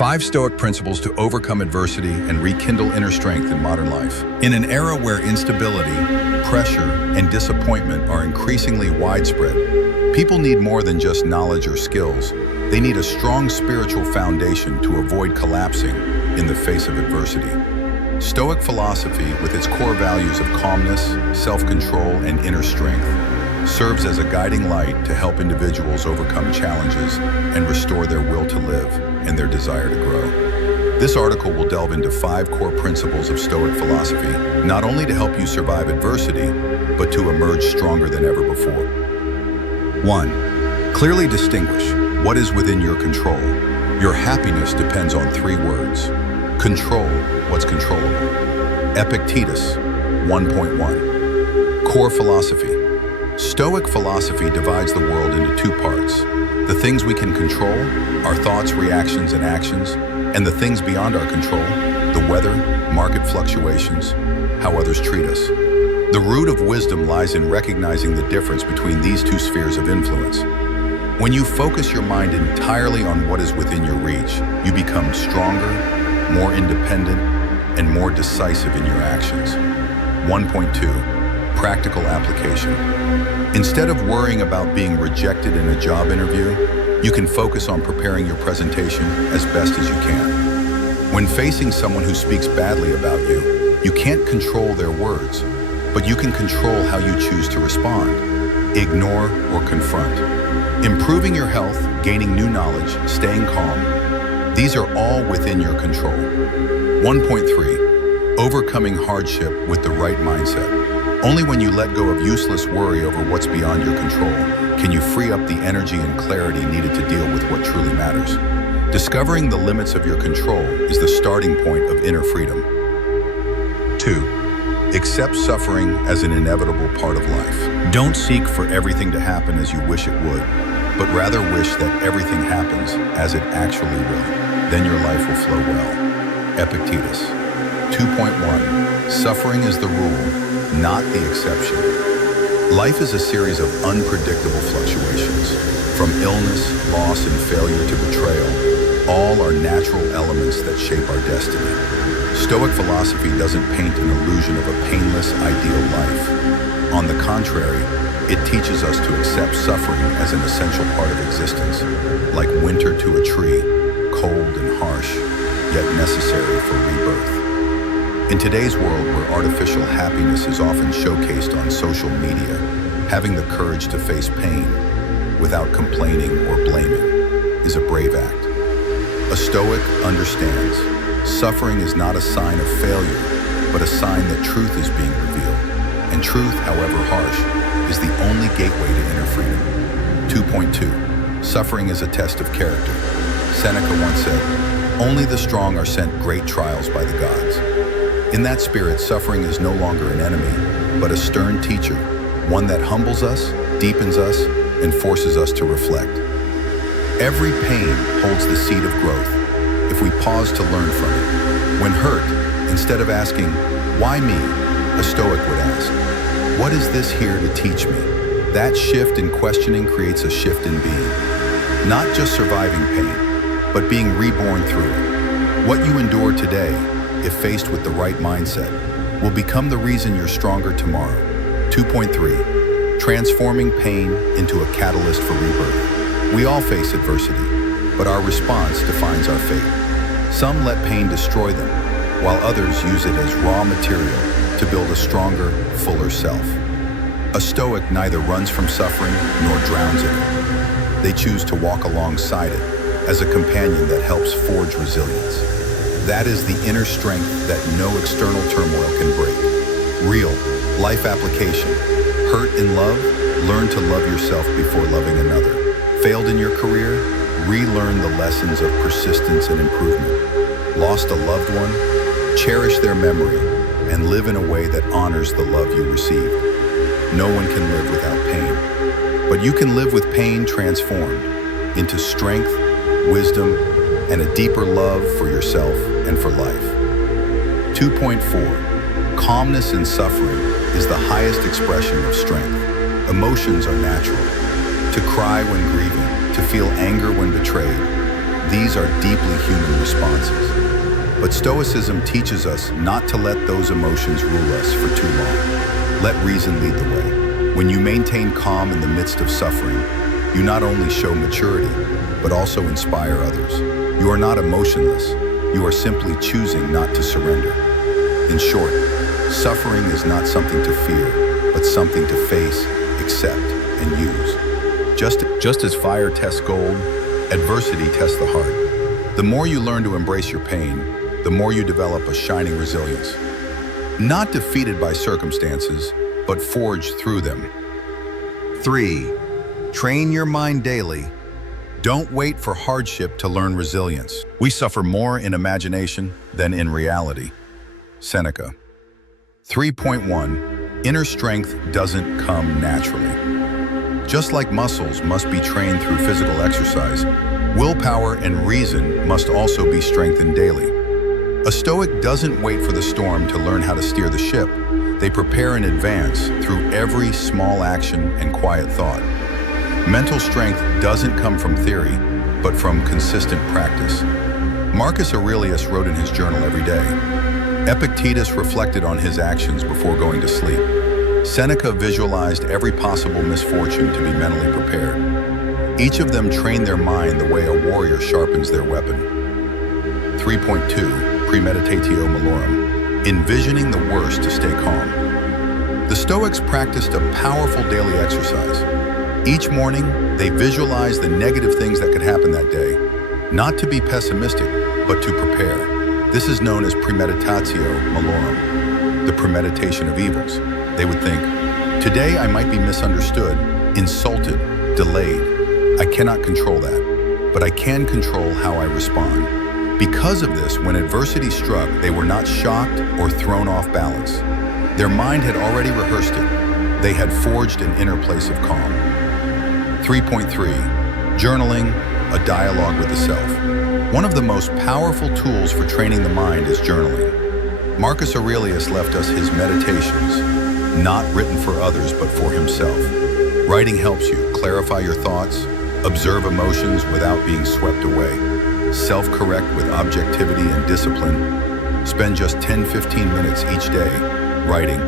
5 Stoic principles to overcome adversity and rekindle inner strength in modern life. In an era where instability, pressure, and disappointment are increasingly widespread, people need more than just knowledge or skills. They need a strong spiritual foundation to avoid collapsing in the face of adversity. Stoic philosophy, with its core values of calmness, self-control, and inner strength, serves as a guiding light to help individuals overcome challenges and restore their will to live and their desire to grow. This article will delve into 5 core principles of Stoic philosophy, not only to help you survive adversity, but to emerge stronger than ever before. 1. Clearly distinguish what is within your control. Your happiness depends on 3 words. Control what's controllable. Epictetus 1.1. Core philosophy. Stoic philosophy divides the world into 2 parts. The things we can control, our thoughts, reactions, and actions, and the things beyond our control, the weather, market fluctuations, how others treat us. The root of wisdom lies in recognizing the difference between these 2 spheres of influence. When you focus your mind entirely on what is within your reach, you become stronger, more independent, and more decisive in your actions. 1.2. Practical application. Instead of worrying about being rejected in a job interview, you can focus on preparing your presentation as best as you can. When facing someone who speaks badly about you, you can't control their words, but you can control how you choose to respond, ignore or confront. Improving your health, gaining new knowledge, staying calm, these are all within your control. 1.3. Overcoming hardship with the right mindset. Only when you let go of useless worry over what's beyond your control can you free up the energy and clarity needed to deal with what truly matters. Discovering the limits of your control is the starting point of inner freedom. 2. Accept suffering as an inevitable part of life. Don't seek for everything to happen as you wish it would, but rather wish that everything happens as it actually will. Then your life will flow well. Epictetus. 2.1. Suffering is the rule, not the exception. Life is a series of unpredictable fluctuations. From illness, loss, and failure to betrayal, all are natural elements that shape our destiny. Stoic philosophy doesn't paint an illusion of a painless, ideal life. On the contrary, it teaches us to accept suffering as an essential part of existence, like winter to a tree, cold and harsh, yet necessary for rebirth. In today's world where artificial happiness is often showcased on social media, having the courage to face pain without complaining or blaming is a brave act. A Stoic understands suffering is not a sign of failure, but a sign that truth is being revealed. And truth, however harsh, is the only gateway to inner freedom. 2.2. Suffering is a test of character. Seneca once said, "Only the strong are sent great trials by the gods." In that spirit, suffering is no longer an enemy, but a stern teacher, one that humbles us, deepens us, and forces us to reflect. Every pain holds the seed of growth if we pause to learn from it. When hurt, instead of asking, "Why me?" a Stoic would ask, "What is this here to teach me?" That shift in questioning creates a shift in being. Not just surviving pain, but being reborn through it. What you endure today, if faced with the right mindset, will become the reason you're stronger tomorrow. 2.3. Transforming pain into a catalyst for rebirth. We all face adversity, but our response defines our fate. Some let pain destroy them, while others use it as raw material to build a stronger, fuller self. A Stoic neither runs from suffering nor drowns in it. They choose to walk alongside it as a companion that helps forge resilience. That is the inner strength that no external turmoil can break. Real life application. Hurt in love? Learn to love yourself before loving another. Failed in your career? Relearn the lessons of persistence and improvement. Lost a loved one? Cherish their memory and live in a way that honors the love you received. No one can live without pain, but you can live with pain transformed into strength, wisdom, and a deeper love for yourself and for life. 2.4. Calmness in suffering is the highest expression of strength. Emotions are natural. To cry when grieving, to feel anger when betrayed. these are deeply human responses. But Stoicism teaches us not to let those emotions rule us for too long. Let reason lead the way. When you maintain calm in the midst of suffering, you not only show maturity, but also inspire others. You are not emotionless. You are simply choosing not to surrender. In short, suffering is not something to fear, but something to face, accept, and use. Just as fire tests gold, adversity tests the heart. The more you learn to embrace your pain, the more you develop a shining resilience. Not defeated by circumstances, but forged through them. 3. Train your mind daily. Don't wait for hardship to learn resilience. We suffer more in imagination than in reality. Seneca. 3.1. Inner strength doesn't come naturally. Just like muscles must be trained through physical exercise, willpower and reason must also be strengthened daily. A Stoic doesn't wait for the storm to learn how to steer the ship. They prepare in advance through every small action and quiet thought. Mental strength doesn't come from theory, but from consistent practice. Marcus Aurelius wrote in his journal every day. Epictetus reflected on his actions before going to sleep. Seneca visualized every possible misfortune to be mentally prepared. Each of them trained their mind the way a warrior sharpens their weapon. 3.2. Premeditatio malorum. Envisioning the worst to stay calm. The Stoics practiced a powerful daily exercise. Each morning, they visualized the negative things that could happen that day, not to be pessimistic, but to prepare. This is known as premeditatio malorum, the premeditation of evils. They would think, today I might be misunderstood, insulted, delayed. I cannot control that, but I can control how I respond. Because of this, when adversity struck, they were not shocked or thrown off balance. Their mind had already rehearsed it. They had forged an inner place of calm. 3.3. Journaling, a dialogue with the self. One of the most powerful tools for training the mind is journaling. Marcus Aurelius left us his meditations, not written for others but for himself. Writing helps you clarify your thoughts, observe emotions without being swept away, self-correct with objectivity and discipline. Spend just 10-15 minutes each day writing,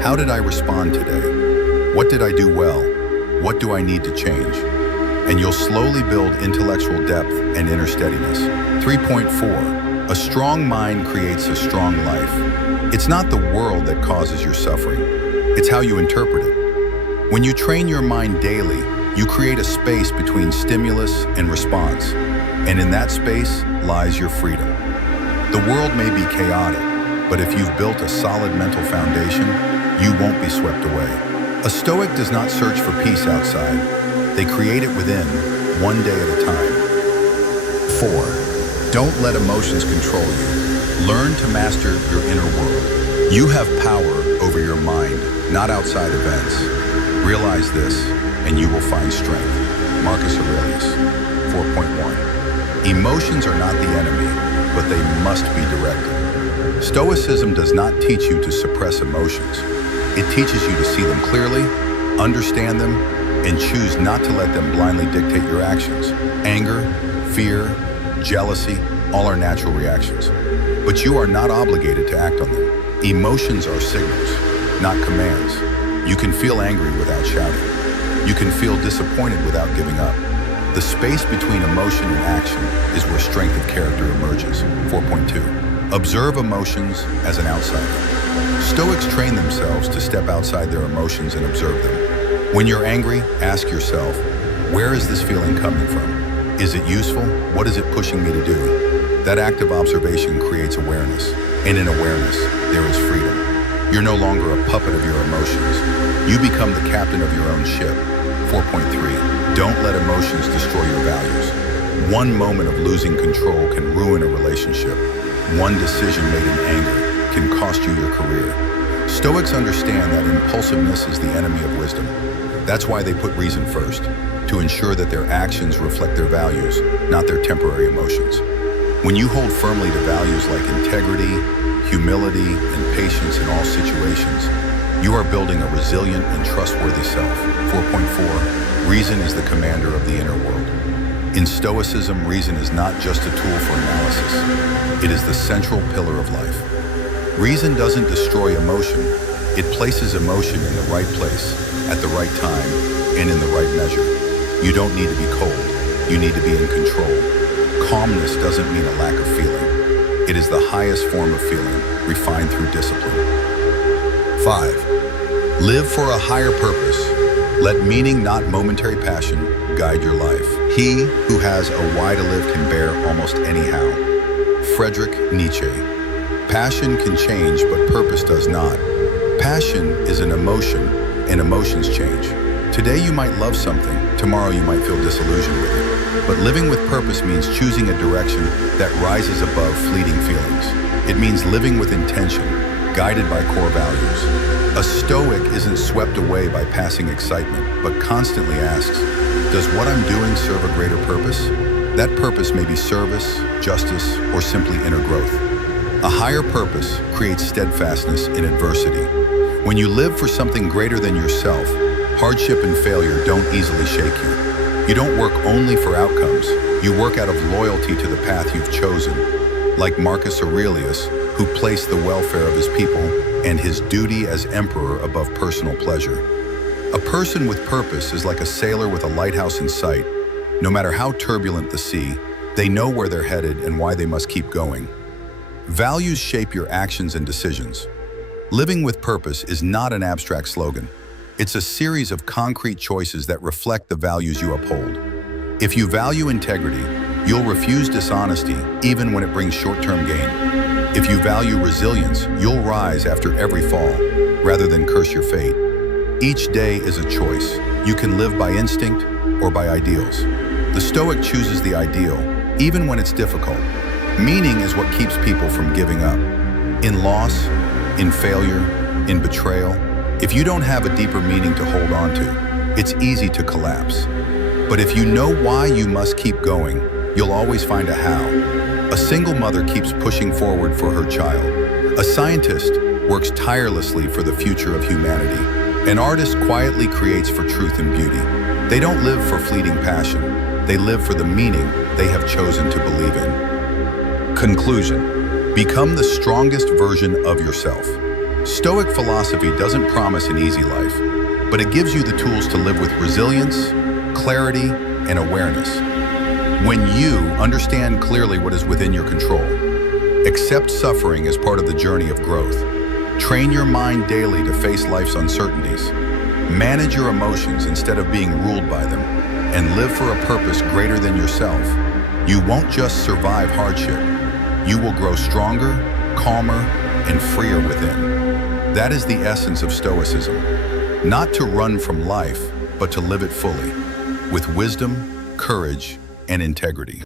how did I respond today? What did I do well? What do I need to change? And you'll slowly build intellectual depth and inner steadiness. 3.4. A strong mind creates a strong life. It's not the world that causes your suffering. It's how you interpret it. When you train your mind daily, you create a space between stimulus and response. And in that space lies your freedom. The world may be chaotic, but if you've built a solid mental foundation, you won't be swept away. A Stoic does not search for peace outside. They create it within, one day at a time. 4. Don't let emotions control you. Learn to master your inner world. You have power over your mind, not outside events. Realize this, and you will find strength. Marcus Aurelius. 4.1. Emotions are not the enemy, but they must be directed. Stoicism does not teach you to suppress emotions. It teaches you to see them clearly, understand them, and choose not to let them blindly dictate your actions. Anger, fear, jealousy, all are natural reactions. But you are not obligated to act on them. Emotions are signals, not commands. You can feel angry without shouting. You can feel disappointed without giving up. The space between emotion and action is where strength of character emerges. 4.2. Observe emotions as an outsider. Stoics train themselves to step outside their emotions and observe them. When you're angry, ask yourself, where is this feeling coming from? Is it useful? What is it pushing me to do? That act of observation creates awareness, and in awareness, there is freedom. You're no longer a puppet of your emotions. You become the captain of your own ship. 4.3. Don't let emotions destroy your values. One moment of losing control can ruin a relationship. One decision made in anger can cost you your career. Stoics understand that impulsiveness is the enemy of wisdom. That's why they put reason first, to ensure that their actions reflect their values, not their temporary emotions. When you hold firmly to values like integrity, humility, and patience in all situations, you are building a resilient and trustworthy self. 4.4. Reason is the commander of the inner world. In Stoicism, reason is not just a tool for analysis. It is the central pillar of life. Reason doesn't destroy emotion. It places emotion in the right place, at the right time, and in the right measure. You don't need to be cold. You need to be in control. Calmness doesn't mean a lack of feeling. It is the highest form of feeling, refined through discipline. 5. Live for a higher purpose. Let meaning, not momentary passion, guide your life. He who has a why to live can bear almost anyhow. Friedrich Nietzsche. Passion can change, but purpose does not. Passion is an emotion, and emotions change. Today you might love something, tomorrow you might feel disillusioned with it. But living with purpose means choosing a direction that rises above fleeting feelings. It means living with intention, guided by core values. A Stoic isn't swept away by passing excitement, but constantly asks, does what I'm doing serve a greater purpose? That purpose may be service, justice, or simply inner growth. A higher purpose creates steadfastness in adversity. When you live for something greater than yourself, hardship and failure don't easily shake you. You don't work only for outcomes. You work out of loyalty to the path you've chosen. Like Marcus Aurelius, who placed the welfare of his people and his duty as emperor above personal pleasure. A person with purpose is like a sailor with a lighthouse in sight. No matter how turbulent the sea, they know where they're headed and why they must keep going. Values shape your actions and decisions. Living with purpose is not an abstract slogan. It's a series of concrete choices that reflect the values you uphold. If you value integrity, you'll refuse dishonesty even when it brings short-term gain. If you value resilience, you'll rise after every fall, rather than curse your fate. Each day is a choice. You can live by instinct or by ideals. The Stoic chooses the ideal, even when it's difficult. Meaning is what keeps people from giving up. In loss, in failure, in betrayal, if you don't have a deeper meaning to hold on to, it's easy to collapse. But if you know why you must keep going, you'll always find a how. A single mother keeps pushing forward for her child. A scientist works tirelessly for the future of humanity. An artist quietly creates for truth and beauty. They don't live for fleeting passion. They live for the meaning they have chosen to believe in. Conclusion. Become the strongest version of yourself. Stoic philosophy doesn't promise an easy life, but it gives you the tools to live with resilience, clarity, and awareness. When you understand clearly what is within your control, accept suffering as part of the journey of growth, train your mind daily to face life's uncertainties, manage your emotions instead of being ruled by them, and live for a purpose greater than yourself, you won't just survive hardship. You will grow stronger, calmer, and freer within. That is the essence of Stoicism. Not to run from life, but to live it fully, with wisdom, courage, and integrity.